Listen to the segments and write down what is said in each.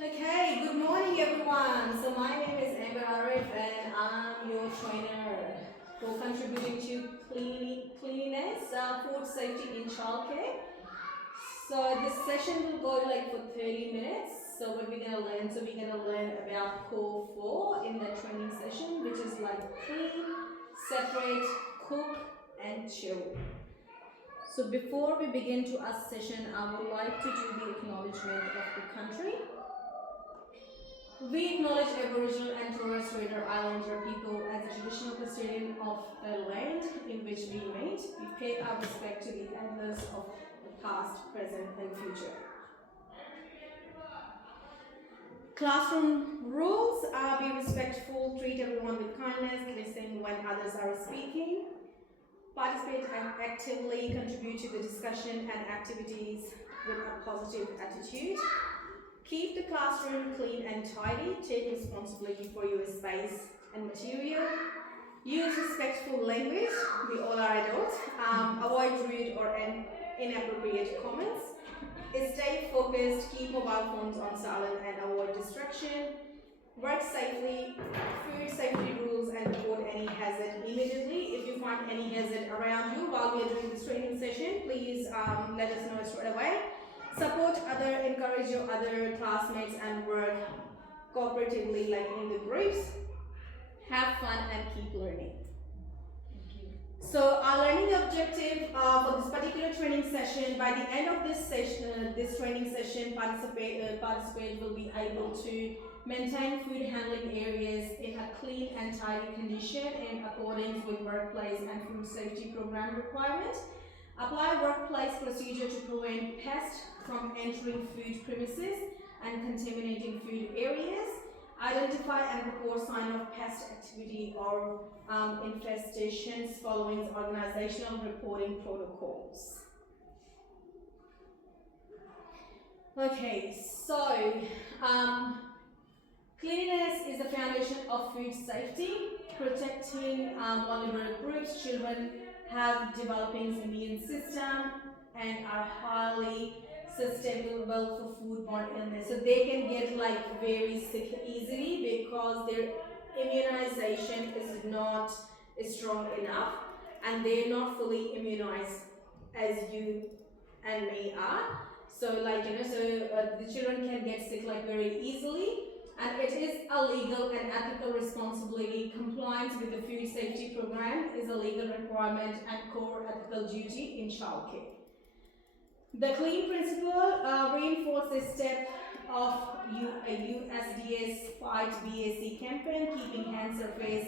Okay, good morning everyone. So my name is Amber Arif and I'm your trainer for contributing to cleanliness, food safety in childcare. So this session will go like for 30 minutes. So what we're gonna learn? So we're gonna learn about core 4 in the training session, which is like clean, separate, cook and chill. So before we begin to our session, I would like to do the acknowledgement of the country. We acknowledge Aboriginal and Torres Strait Islander people as the traditional custodian of the land in which we meet. We pay our respect to the elders of the past, present and future. Classroom rules are be respectful, treat everyone with kindness, listen when others are speaking, participate and actively contribute to the discussion and activities with a positive attitude. Keep the classroom clean and tidy. Take responsibility for your space and material. Use respectful language. We all are adults. Avoid rude or inappropriate comments. Stay focused. Keep mobile phones on silent and avoid distraction. Work safely. Food safety rules and report any hazard immediately. If you find any hazard around you while we are doing this training session, please let us know straight away. Support other, encourage your other classmates and work cooperatively like in the groups. Have fun and keep learning. So our learning objective for this particular training session, by the end of this session, this training session, participants will be able to maintain food handling areas in a clean and tidy condition in accordance with workplace and food safety program requirements. Apply workplace procedure to prevent pests from entering food premises and contaminating food areas. Identify and report sign of pest activity or infestations following organizational reporting protocols. Okay, so cleanliness is the foundation of food safety, protecting vulnerable groups. Children have developing immune system and are highly susceptible for foodborne illness. So they can get like very sick easily because their immunization is not strong enough and they're not fully immunized as you and me are. So like the children can get sick like very easily. And it is a legal and ethical responsibility. Compliance with the food safety program is a legal requirement and core ethical duty in childcare. The CLEAN principle reinforces step of USDA's Fight BAC campaign, keeping hand surface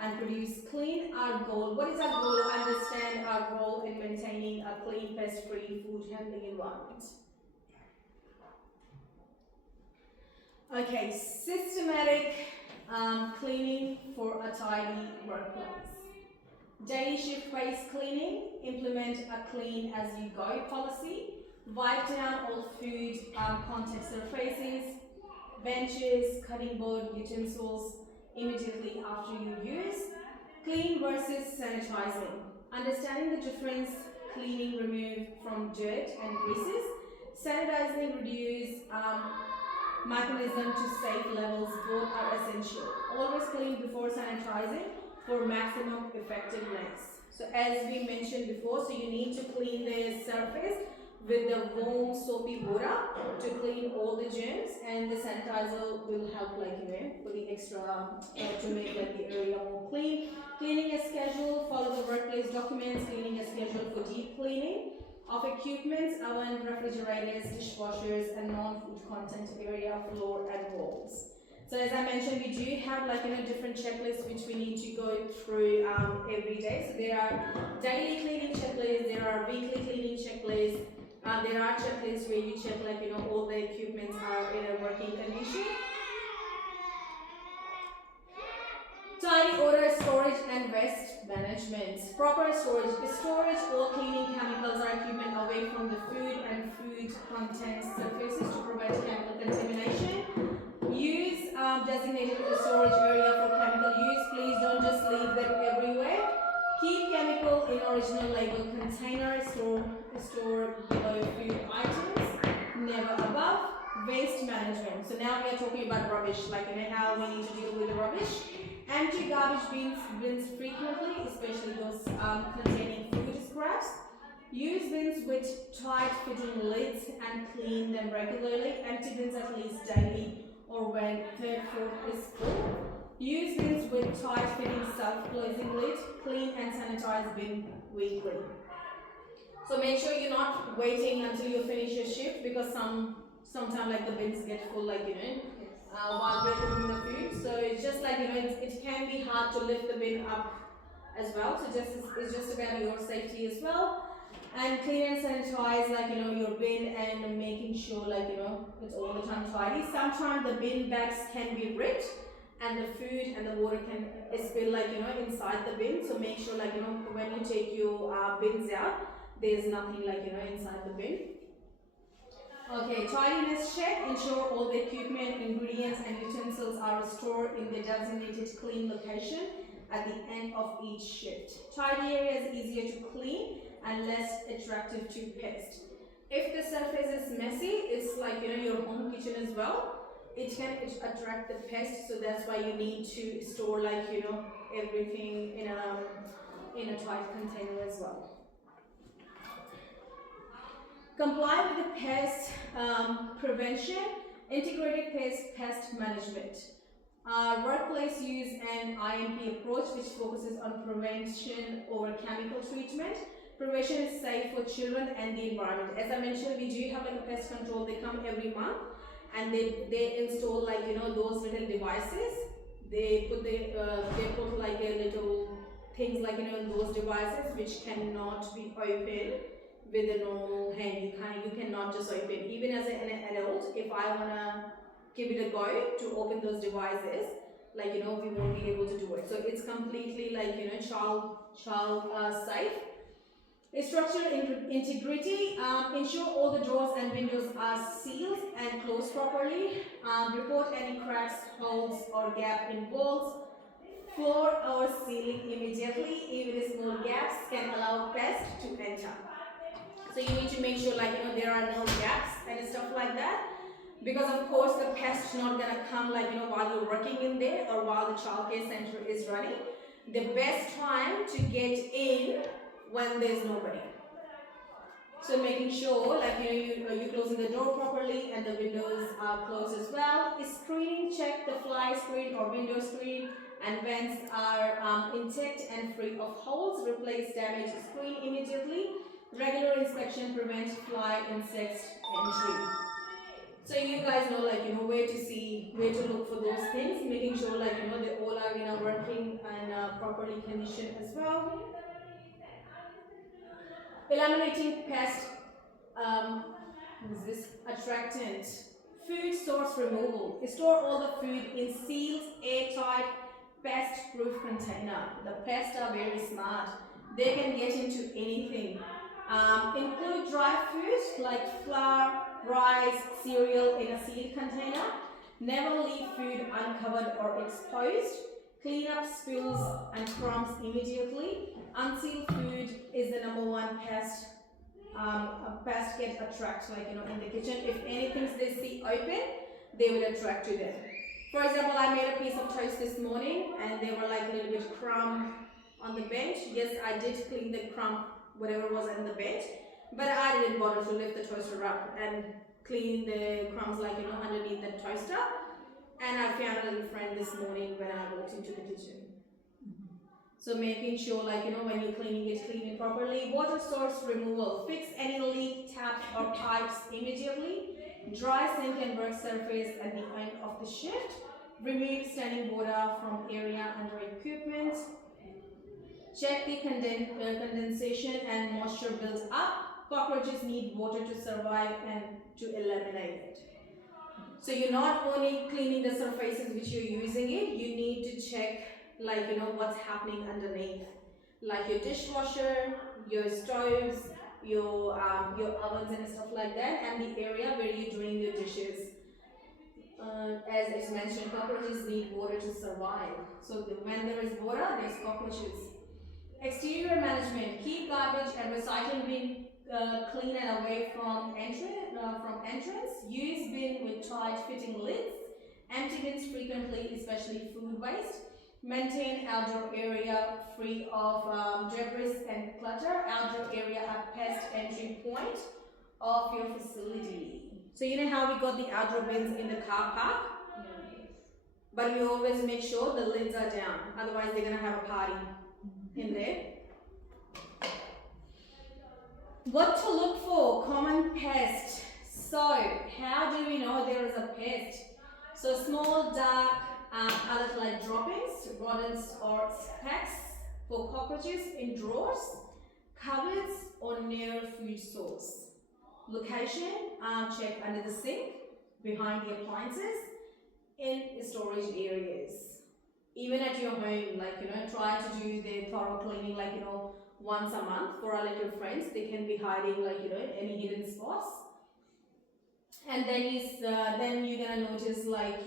and produce clean. Our goal, what is our goal? Understand our role in maintaining a clean, pest-free food handling environment. Okay, systematic cleaning for a tidy workplace. Daily shift-based cleaning. Implement a clean as you go policy. Wipe down all food contact surfaces, benches, cutting board, utensils immediately after you use. Clean versus sanitizing. Understanding the difference. Cleaning remove from dirt and greases. Sanitizing reduce mechanism to safe levels. Both are essential. Always clean before sanitizing for maximum effectiveness. So as we mentioned before, so you need to clean the surface with the warm soapy water to clean all the germs, and the sanitizer will help for the extra to make like the area more clean. Cleaning a schedule, follow the workplace documents. Cleaning a schedule for deep cleaning of equipment, oven, refrigerators, dishwashers, and non-food content area, floor, and walls. So as I mentioned, we do have different checklists which we need to go through every day. So there are daily cleaning checklists, there are weekly cleaning checklists, there are checklists where you check all the equipments are in a working condition. Tidy order, storage and waste management. Proper storage. Storage all cleaning chemicals or equipment away from the food and food content surfaces to prevent chemical contamination. Use designated storage area for chemical use. Please don't just leave them everywhere. Keep chemical in original label container. Store below food items, never above. waste management. So now we are talking about rubbish, like how we need to deal with the rubbish. Empty garbage bins frequently, especially those containing food scraps. Use bins with tight fitting lids and clean them regularly. Empty bins at least daily or when third, fourth is full. Use bins with tight fitting self-closing lid. Clean and sanitize bin weekly. So make sure you're not waiting until you finish your shift, because sometimes like the bins get full, like while we're cooking the food. So it's just like it can be hard to lift the bin up as well. So it's just about your safety as well. And clean and sanitize your bin and making sure it's all the time tidy. Sometimes the bin bags can be ripped and the food and the water can spill inside the bin. So make sure when you take your bins out, there's nothing inside the bin. Okay, tidiness check. Ensure all the equipment, ingredients and utensils are stored in the designated clean location at the end of each shift. Tidy area is easier to clean and less attractive to pests. If the surface is messy, it's your home kitchen as well. It can attract the pests, so that's why you need to store everything in a tight container as well. Comply with the pest prevention, integrated pest management. Workplace use an IMP approach which focuses on prevention over chemical treatment. Prevention is safe for children and the environment. As I mentioned, we do have a pest control. They come every month and they install those little devices. They put a little things in those devices which cannot be opened with a normal hand. You cannot just open. Even as an adult, if I wanna give it a go to open those devices, we won't be able to do it. So it's completely child safe. Structural integrity. Ensure all the doors and windows are sealed and closed properly. Report any cracks, holes or gap in walls, floor or ceiling immediately. Even small gaps can allow pests to enter. So you need to make sure there are no gaps and stuff like that, because of course the pest not gonna come while you're working in there or while the childcare center is running. The best time to get in when there's nobody. So making sure you're closing the door properly and the windows are closed as well. Screening, check the fly screen or window screen and vents are intact and free of holes. Replace damaged screen immediately. Regular inspection prevents fly insects entry. So you guys know where to look for those things, making sure they all are in a working and properly conditioned as well. Eliminating pest attractant. Food source removal. Store all the food in sealed, airtight, pest-proof container. The pests are very smart. They can get into anything. Include dry foods like flour, rice, cereal in a sealed container. Never leave food uncovered or exposed. Clean up spills and crumbs immediately. Unsealed food is the #1 pest. A pest get attract in the kitchen. If anything they see open, they will attract to them. For example, I made a piece of toast this morning and there were a little bit crumb on the bench. Yes, I did clean the crumb, whatever was in the bench, but I didn't bother to lift the toaster up and clean the crumbs underneath the toaster. And I found a little friend this morning when I walked into the kitchen. So making sure when you're cleaning it, clean it properly. Water source removal. Fix any leak, taps or pipes immediately. Dry sink and work surface at the end of the shift. Remove standing water from area under equipment. Check the condensation and moisture builds up. Cockroaches need water to survive and to eliminate it. So you're not only cleaning the surfaces which you're using it, you need to check what's happening underneath, like your dishwasher, your stoves, your ovens and stuff like that, and the area where you're doing your dishes. As it's mentioned, cockroaches need water to survive. So when there is water, there's cockroaches. Exterior management. Keep garbage and recycling bin clean and away from entrance. Use bin with tight fitting lids. Empty bins frequently, especially food waste. Maintain outdoor area free of debris and clutter. Outdoor area a pest entry point of your facility. So you know how we got the outdoor bins in the car park? But we always make sure the lids are down. Otherwise they're going to have a party in there. What to look for? Common pest. So how do we know there is a pest? So small, dark, other like droppings, rodents or specks for cockroaches in drawers, cupboards or near food source. Location, check under the sink, behind the appliances, in storage areas. Even at your home, like, try to do the thorough cleaning, like, once a month for our little friends. They can be hiding, like, any hidden spots. And then you're gonna notice, like,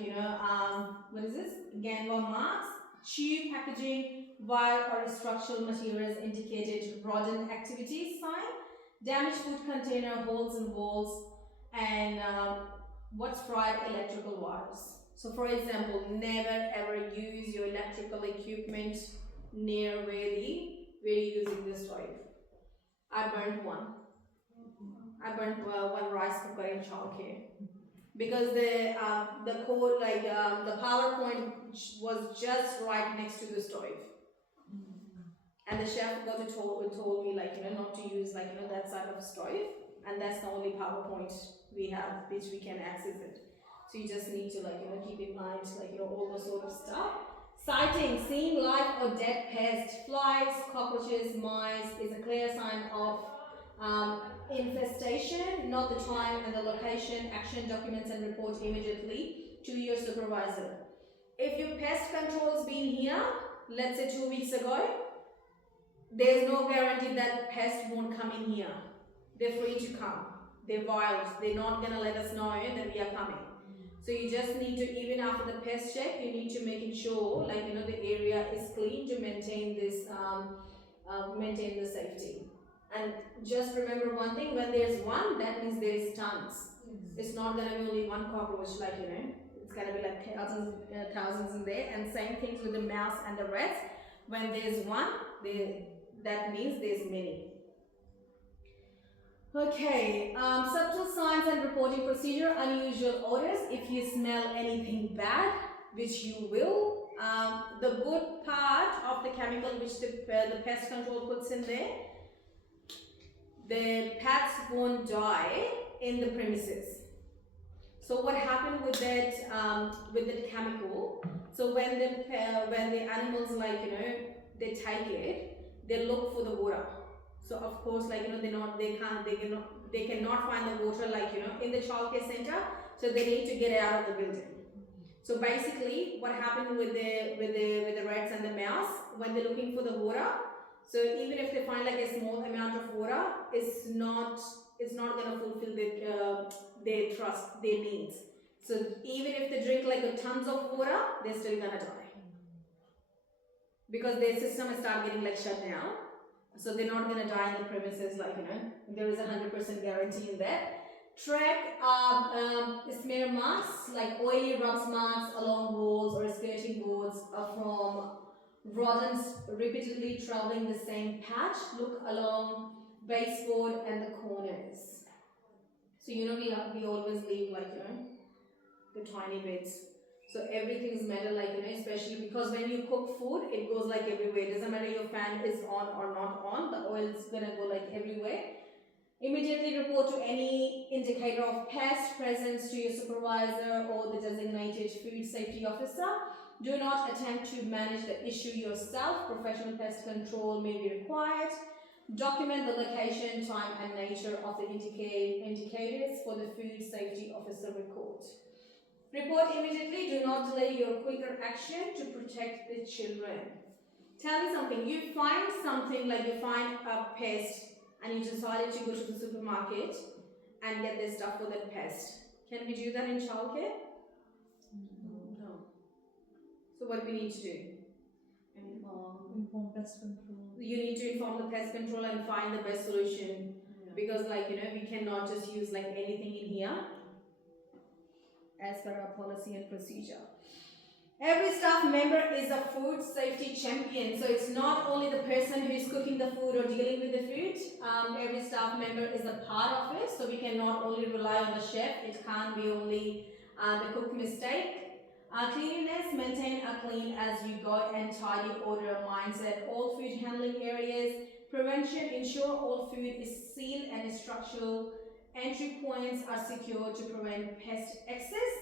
what is this? Ganwa marks, tube packaging, wire or structural materials indicated rodent activity sign, damaged food container, holes in walls, and what's fried electrical wires. So for example, never ever use your electrical equipment near where you're using the stove. I burnt one. I burnt one rice cooker in childcare because the cord, like the power point was just right next to the stove, and the chef told me, like, not to use, like, that side of stove, and that's the only power point we have which we can access it. So you just need to, like, keep in mind, like, all those sort of stuff. Sighting, seeing live or dead pest, flies, cockroaches, mice is a clear sign of infestation. Note the time and the location, action documents and report immediately to your supervisor. If your pest control's been here, let's say 2 weeks ago, there's no guarantee that pest won't come in here. They're free to come. They're wild. They're not gonna let us know that we are coming. So you just need to, even after the pest check, you need to make sure, like, the area is clean to maintain this, maintain the safety. And just remember one thing: when there's one, that means there is tons. It's not gonna be only one cockroach, like, it's gonna be like thousands in there. And same things with the mouse and the rats. When there's one, that means there's many. Okay, subtle signs and reporting procedure, unusual odors. If you smell anything bad, which you will, the good part of the chemical which the pest control puts in there, the pets won't die in the premises. So what happened with that chemical? So when the animals, like, they take it, they look for the water. So of course, like, they cannot find the water, like, in the childcare center. So they need to get out of the building. So basically, what happened with the rats and the mouse, when they're looking for the water, so even if they find, like, a small amount of water, it's not gonna fulfill their trust, their needs. So even if they drink, like, tons of water, they're still gonna die because their system will start getting, like, shut down. So they're not gonna die in the premises, like, there is 100% guarantee in that. Track smear marks, like oily rubs marks along walls or skirting boards from rodents repeatedly traveling the same patch. Look along baseboard and the corners. So we always leave, like, the tiny bits. So everything's metal, like, especially because when you cook food, it goes, like, everywhere. It doesn't matter your fan is on or not on, the oil's gonna go, like, everywhere. Immediately report to any indicator of pest presence to your supervisor or the designated food safety officer. Do not attempt to manage the issue yourself. Professional pest control may be required. Document the location, time and nature of the indicators for the food safety officer record. Report immediately. Do not delay your quicker action to protect the children. Tell me something. You find something, like, you find a pest and you decided to go to the supermarket and get this stuff for that pest. Can we do that in childcare? No. So what do we need to do? Inform pest control. You need to inform the pest control and find the best solution. because like we cannot just use like anything in here as per our policy and procedure. Every staff member is a food safety champion. So it's not only the person who is cooking the food or dealing with the food. Every staff member is a part of it. So we cannot only rely on the chef. It can't be only the cook mistake. Cleanliness, maintain a clean as you go and tidy order mindset. All food handling areas. Prevention, ensure all food is sealed and structural entry points are secured to prevent pest access.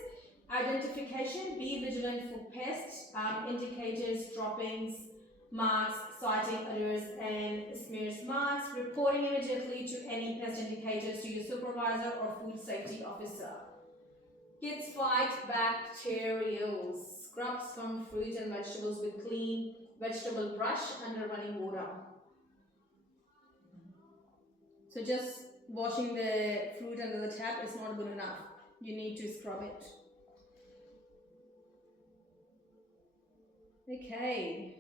Identification, be vigilant for pests, indicators, droppings, marks, citing others and smears marks, reporting immediately to any pest indicators to your supervisor or food safety officer. Kids fight bacterials, scrubs from fruit and vegetables with clean vegetable brush under running water. So just washing the fruit under the tap is not good enough. You need to scrub it. Okay.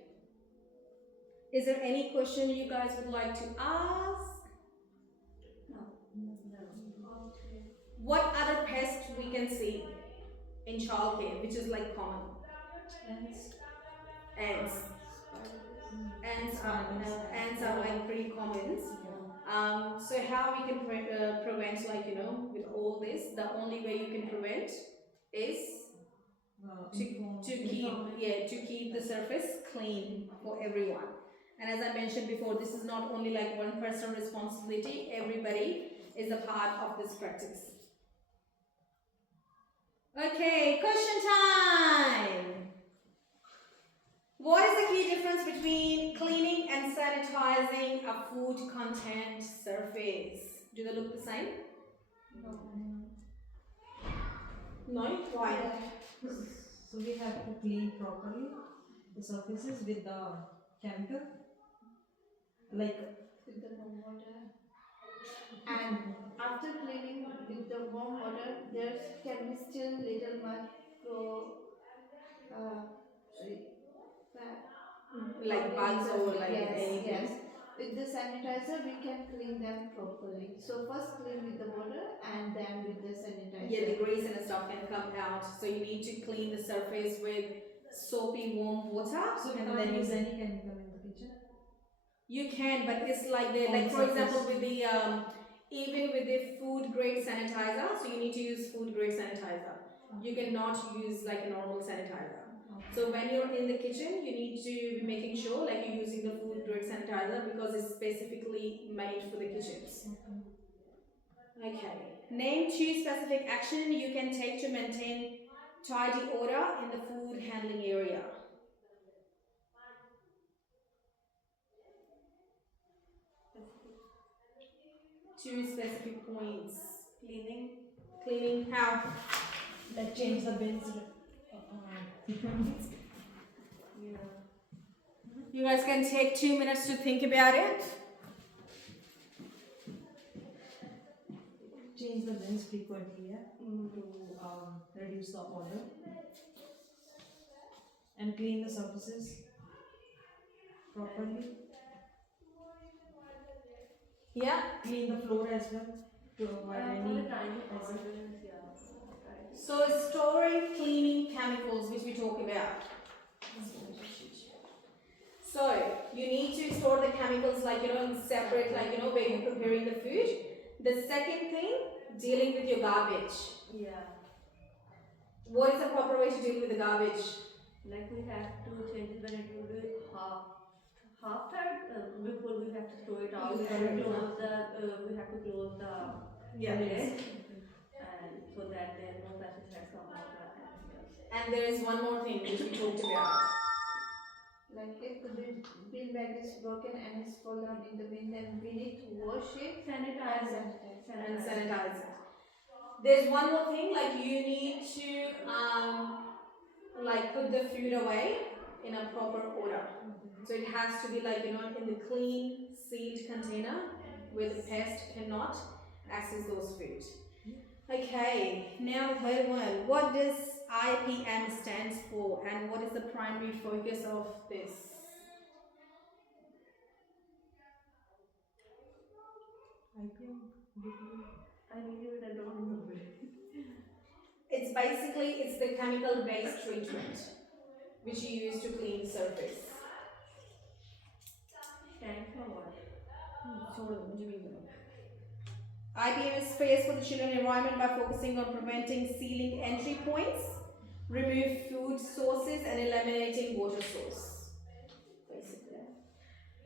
Is there any question you guys would like to ask? No. Okay. What other pests we can see in childcare, which is like common? Ants. Ants. Ants are like pretty common. So how we can prevent, like with all this, the only way you can prevent is to keep the surface clean for everyone. And as I mentioned before, this is not only like one person's responsibility. Everybody is a part of this practice. Okay, question time. What is the key difference between cleaning and sanitizing a food content surface? Do they look the same? No? Why? So we have to clean properly the surfaces with the chemical, like With the warm water. And after cleaning with the warm water, there can be still little Like bugs or like anything? Yes. With the sanitizer, we can clean them properly. So first clean with the water and then with the sanitizer. Yeah, the grease and stuff can come out. So you need to clean the surface with soapy warm water. so we and can't then use any chemical in the kitchen. you can, but it's like the like for example with the even with the food grade sanitizer. So you need to use food grade sanitizer. You cannot use like a normal sanitizer. So when you're in the kitchen, you need to be making sure like you're using the food grade sanitizer because it's specifically made for the kitchens. Okay. Name 2 specific action you can take to maintain tidy order in the food handling area. Two specific points. Cleaning. Cleaning. How? Like change the bins. Yeah. You guys can take 2 minutes to think about it. Change the bins frequently, yeah, to reduce the odor, and clean the surfaces properly. Yeah. Clean the floor as well to avoid any acid. So storing cleaning chemicals, which we talk about. So you need to store the chemicals like in separate, like where you're preparing the food. The second thing, dealing with your garbage. Yeah, What is the proper way to deal with the garbage? like we have to change it when it will be half time before we have to throw it out. We have to close the Yeah. lid, and so that there no pesticides come out. And there is one more thing which we talked about. Like if the bin bag is broken and it's fallen in the bin, then we need to wash it Sanitize and it. sanitize. And sanitize it. There's one more thing, like you need to like put the food away in a proper order. So it has to be like in the clean sealed container where the pest cannot access those food. Okay, now the third one. What does IPM stands for and what is the primary focus of this? IPM. I believe it, I don't remember. It's the chemical based treatment which you use to clean the surface. Tank for what? IBM is space for the children environment by focusing on preventing sealing entry points, remove food sources and eliminating water source. Basically.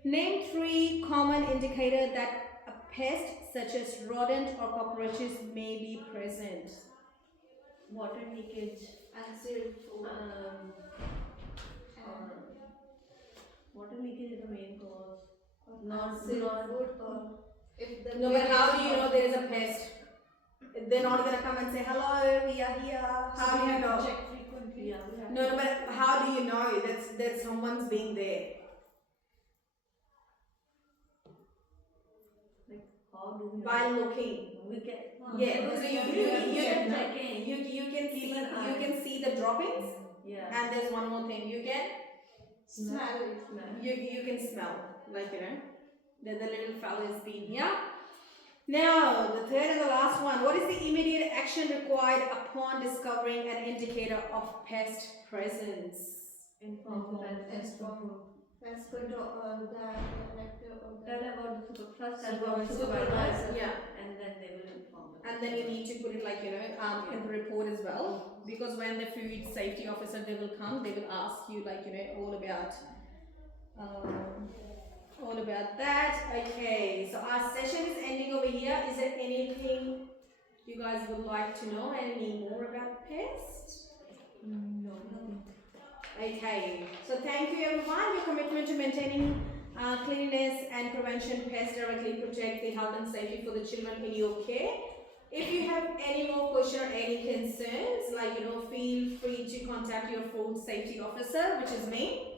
Name 3 common indicators that a pest such as rodent or cockroaches may be present. Water leakage. Acid food. Or water leakage is the main cause. Acid food or if the No, but how do you know there is a pest? They're not gonna come and say, hello, we are here. How do you know? Check frequently. Yeah, we have No, but how do you know that someone's being there? how do we know? By looking. We can. Yeah, so you can check in. you can see the droppings, Yeah. and there's one more thing you can smell. you can smell, like that the little fellow is being here. Now the third and the last one. What is the immediate action required upon discovering an indicator of pest presence? Inform Pest control. Pest control the director of Tell the about the first tell about supervisor. Supervisor. Yeah. And then they will inform us. And then you need to put it like in the report as well, because when the food safety officer they will come, they will ask you like all about that. Okay, so our session is ending over here. Is there anything you guys would like to know? Any more about pests? No. Okay, so thank you everyone. Your commitment to maintaining cleanliness and prevention pests directly protect the health and safety for the children in your care. If you have any more questions or any concerns, feel free to contact your food safety officer, which is me.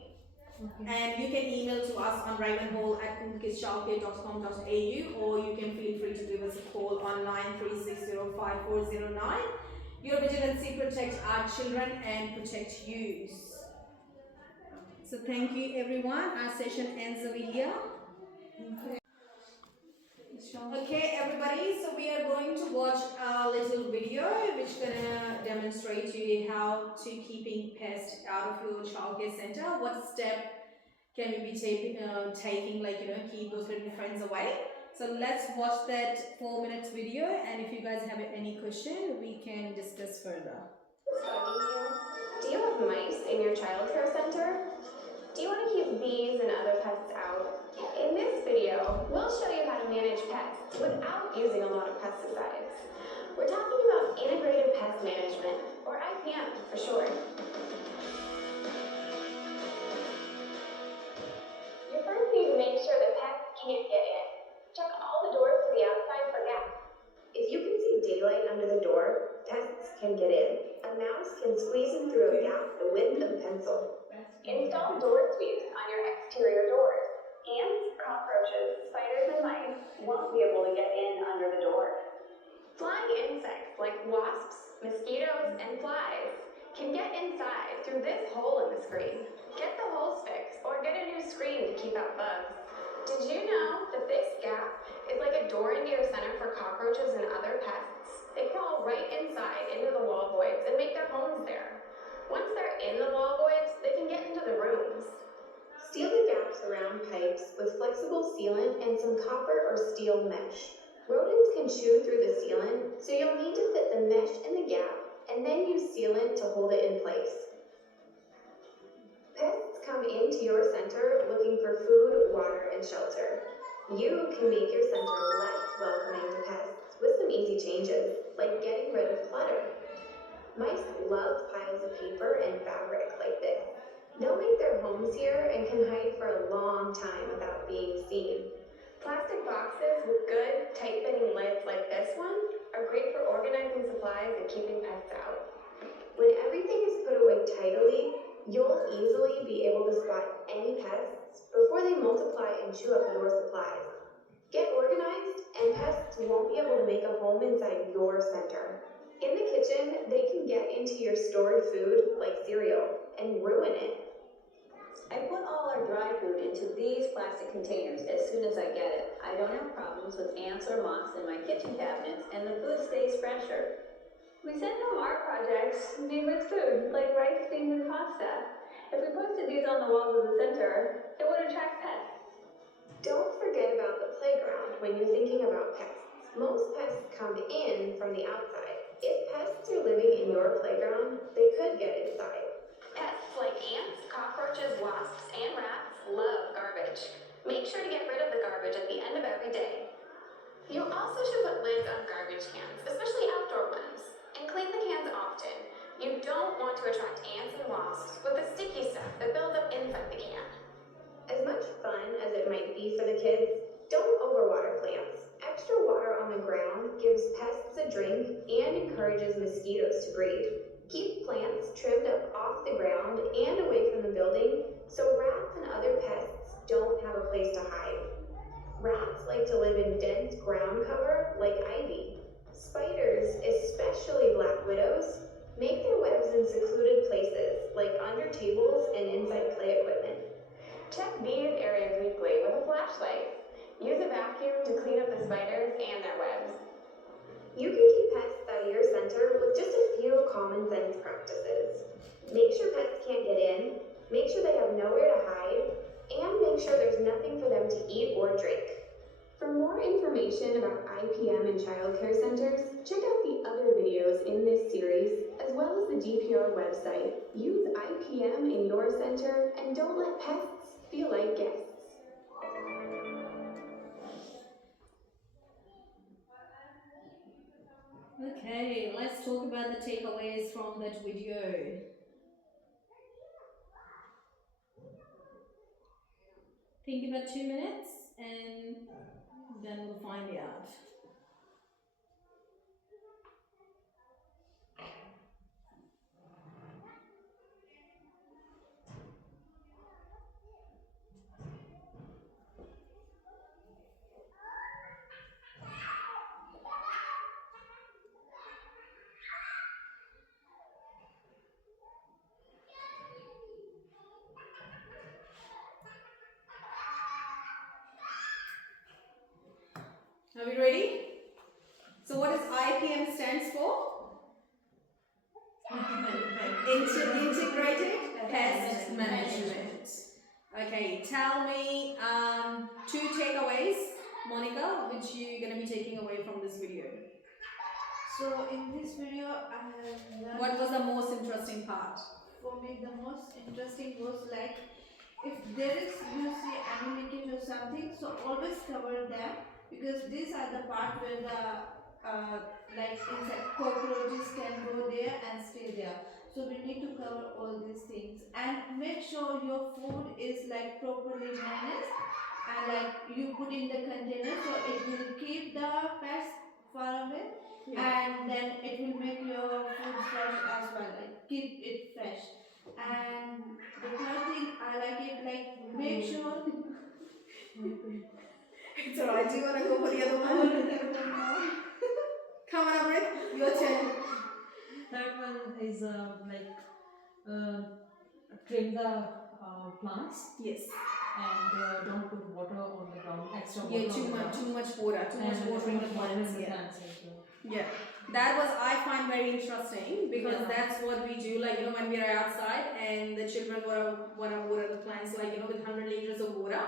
Okay. And you can email to us on ravenhall@coolkidschildcare.com.au, or you can feel free to give us a call on 93605409. Your vigilancy protects our children and protect you. So thank you everyone. Our session ends over here. Okay everybody, so we are going to watch a little video which gonna demonstrate to you how to keeping pests out of your childcare center. What step can we be taking keep those little friends away. So let's watch that 4 minutes video, and if you guys have any question we can discuss further. Do you have mice in your childcare center? Do you want to keep these and other pests out? In this video, we'll show you how to manage pests without using a lot of pesticides. We're talking about integrated pest management, or IPM for short. You first need to make sure that pests can't get in. Check all the doors to the outside for gaps. If you can see daylight under the door, pests can get in. A mouse can squeeze in through a gap the width of a pencil. Install door sweeps on your exterior doors. Ants, cockroaches, spiders, and mice won't be able to get in under the door. Flying insects like wasps, mosquitoes, and flies can get inside through this hole in the screen. Get the holes fixed or get a new screen to keep out bugs. Did you know that this gap is like a door into your center for cockroaches and other pests? They crawl right inside into the wall voids and make their homes there. Once they're in the wall voids, they can get into the rooms. Seal the gaps around pipes with flexible sealant and some copper or steel mesh. Rodents can chew through the sealant, so you'll need to fit the mesh in the gap and then use sealant to hold it in place. Pests come into your center looking for food, water, and shelter. You can make your center less welcoming to pests with some easy changes, like getting rid of clutter. Mice love piles of paper and fabric like this. They'll make their homes here and can hide for a long time without being seen. Plastic boxes with good, tight-fitting lids like this one are great for organizing supplies and keeping pests out. When everything is put away tidily, you'll easily be able to spot any pests before they multiply and chew up your supplies. Get organized, and pests won't be able to make a home inside your center. In the kitchen, they can get into your stored food, like cereal, and ruin it. I put all our dry food into these plastic containers as soon as I get it. I don't have problems with ants or moths in my kitchen cabinets, and the food stays fresher. We sent home art projects made with food, like rice stained with pasta. If we posted these on the walls of the center, it would attract pets. Don't forget about the playground when you're thinking about pets. Most pests come in from the outside. If pests are living in your playground, they could get inside. Pests like ants, cockroaches, wasps, and rats love garbage. Make sure to get rid of the garbage at the end of every day. You also should put lids on garbage cans, especially outdoor ones, and clean the cans often. You don't want to attract ants and wasps with the sticky stuff that builds up inside the can. As much fun as it might be for the kids, don't overwater plants. Extra water on the ground gives pests a drink and encourages mosquitoes to breed. Keep plants trimmed up off the ground and away from the building so rats and other pests don't have a place to hide. Rats like to live in dense ground cover like ivy. Spiders, especially black widows, make their webs in secluded places like under tables and inside play equipment. Check these areas weekly with a flashlight. Use a vacuum to clean up the spiders and their webs. You can keep pests out of your center with just a few common sense practices. Make sure pets can't get in, make sure they have nowhere to hide, and make sure there's nothing for them to eat or drink. For more information about IPM and childcare centers, check out the other videos in this series, as well as the DPR website. Use IPM in your center and don't let pests feel like guests. Okay, let's talk about the takeaways from that video. Think about 2 minutes and then we'll find out. Are we ready? So what does IPM stands for? Integrated Pest Management. Okay, tell me 2 takeaways, Monica, which you're going to be taking away from this video. So in this video, I have learned. What was the most interesting part? For me, the most interesting was like, if there is, you see any leakage or something, so always cover them, because these are the part where the like insect cockroaches can go there and stay there. So we need to cover all these things and make sure your food is like properly managed, and like you put in the container so it will keep the pests far away. And then it will make your food fresh as well, like keep it fresh. And the third thing I like it, like make sure It's alright, do you want to go for the other one? Come on, Amrit, your turn. Third one is trim the plants Yes. and don't put water on the ground, extra water. Yeah, on the ground. too much water, too much And water in the too much water plants. in the Yeah. plants as well. Yeah, that was I find very interesting because Yeah. that's what we do. Like when we are outside and the children want to water the plants, like with 100 liters of water,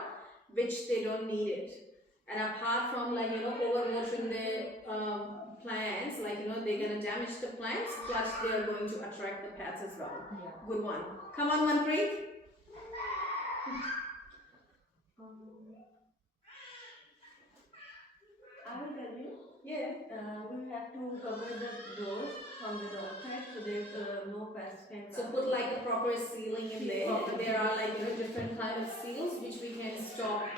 which they don't need it. And apart from over watering the plants, they're gonna damage the plants. Plus they are going to attract the pets as well. Yeah. Good one. Come on, Manpreet. I will tell you. Yeah. We have to cover the doors from the door side so that no pests can come. So put like a proper sealing in there. Proper. There are different kind of seals which we can stop.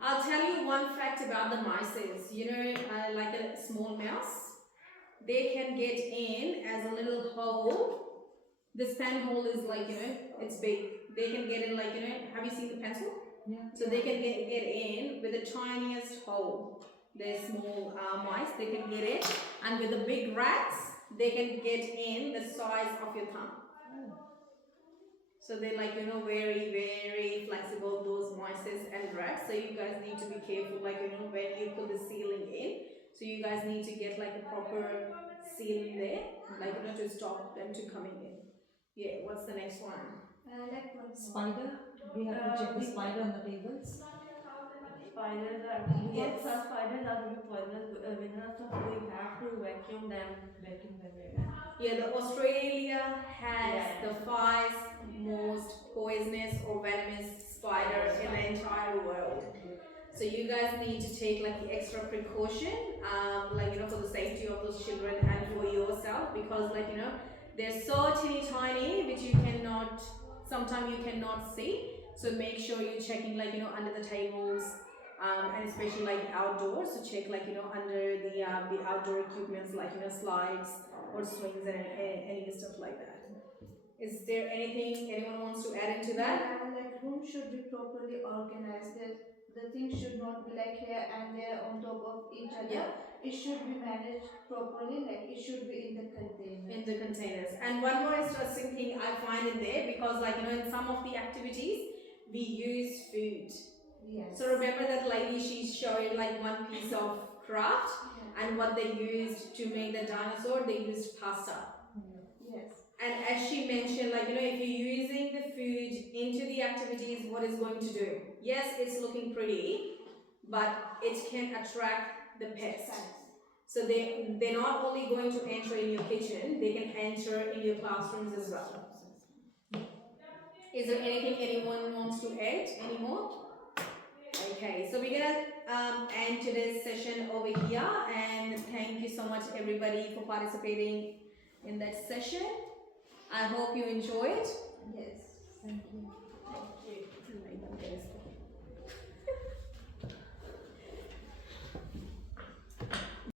I'll tell you one fact about the mice is, like a small mouse, they can get in as a little hole. This pen hole is it's big. They can get in have you seen the pencil? Yeah. So they can get in with the tiniest hole. They're small mice, they can get in. And with the big rats, they can get in the size of your thumb. So they're like, you know, very, very flexible, those mices and racks. So you guys need to be careful, like, you know, when you put the ceiling in. So you guys need to get like a proper ceiling there, like, you know, to stop them to coming in. Yeah, what's the next one? Like one more. Spider, we have to check the spider on the tables. Spiders are, Yes. because some spiders are really poisonous, venomous, so we have to vacuum them. Vacuum them. Yeah, the Australia has Yeah. the 5 most poisonous or venomous spider in the entire world. So you guys need to take like the extra precaution, like, you know, for the safety of those children and for yourself, because like, you know, they're so teeny tiny which you cannot, sometimes you cannot see. So make sure you're checking like, you know, under the tables, and especially like outdoors. So check like, you know, under the outdoor equipments like, you know, slides or swings and any stuff like that. Is there anything anyone wants to add into that? Yeah, like room should be properly organized. The things should not be like here and there on top of each other. Yeah. It should be managed properly, like it should be in the container. In the containers. And one more interesting thing I find in there, because like, you know, in some of the activities we use food. Yes. So remember that lady, she showed like one piece of craft, and what they used to make the dinosaur, they used pasta. Yes. And as she mentioned, like, you know, if you're using the food into the activities, what is going to do? Yes, it's looking pretty, but it can attract the pests. So they're not only going to enter in your kitchen, they can enter in your classrooms as well. Is there anything anyone wants to add anymore? Okay, so we're gonna end today's session over here, and thank you so much everybody for participating in that session. I hope you enjoyed. Yes. Thank you. Thank you.